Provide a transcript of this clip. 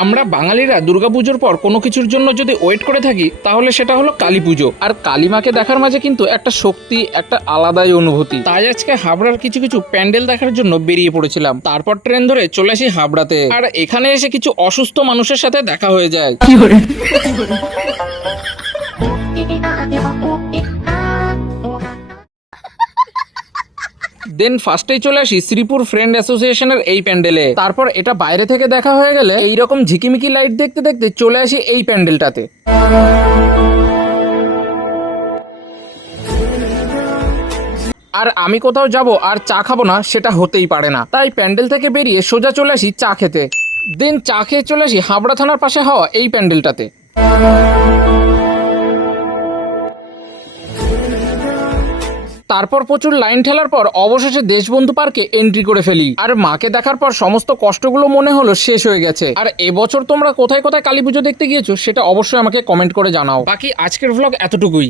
আমরা বাঙালিরা দুর্গাপুজোর পর কোনো কিছুর জন্য যদি ওয়েট করে থাকি তাহলে সেটা হলো কালী পুজো। আর কালী মাকে দেখার মাঝে কিন্তু একটা শক্তি, একটা আলাদাই অনুভূতি। তাই আজকে হাবড়ার কিছু কিছু প্যান্ডেল দেখার জন্য বেরিয়ে পড়েছিলাম। তারপর ট্রেন ধরে চলে আসি হাবড়াতে। আর এখানে এসে কিছু অসুস্থ মানুষের সাথে দেখা হয়ে যায়। দেন ফার্স্টেই চলে আসি শ্রীপুর ফ্রেন্ড অ্যাসোসিয়েশনের এই প্যান্ডেলে। তারপর এটা বাইরে থেকে দেখা হয়ে গেলে এইরকম ঝিকিমিকি লাইট দেখতে দেখতে চলে আসি এই প্যান্ডেলটাতে। আর আমি কোথাও যাব আর চা খাবো না সেটা হতেই পারে না, তাই প্যান্ডেল থেকে বেরিয়ে সোজা চলে আসি চা খেতে। দেন চা খেয়ে চলে আসি হাবড়া থানার পাশে হওয়া এই প্যান্ডেলটাতে। তারপর প্রচুর লাইন ঠেলার পর অবশেষে দেশবন্ধু পার্কে এন্ট্রি করে ফেলি। আর মাকে দেখার পর সমস্ত কষ্টগুলো মনে হলো শেষ হয়ে গেছে। আর এবছর তোমরা কোথায় কোথায় কালী পুজো দেখতে গিয়েছো সেটা অবশ্যই আমাকে কমেন্ট করে জানাও। বাকি আজকের ভ্লগ এতটুকুই।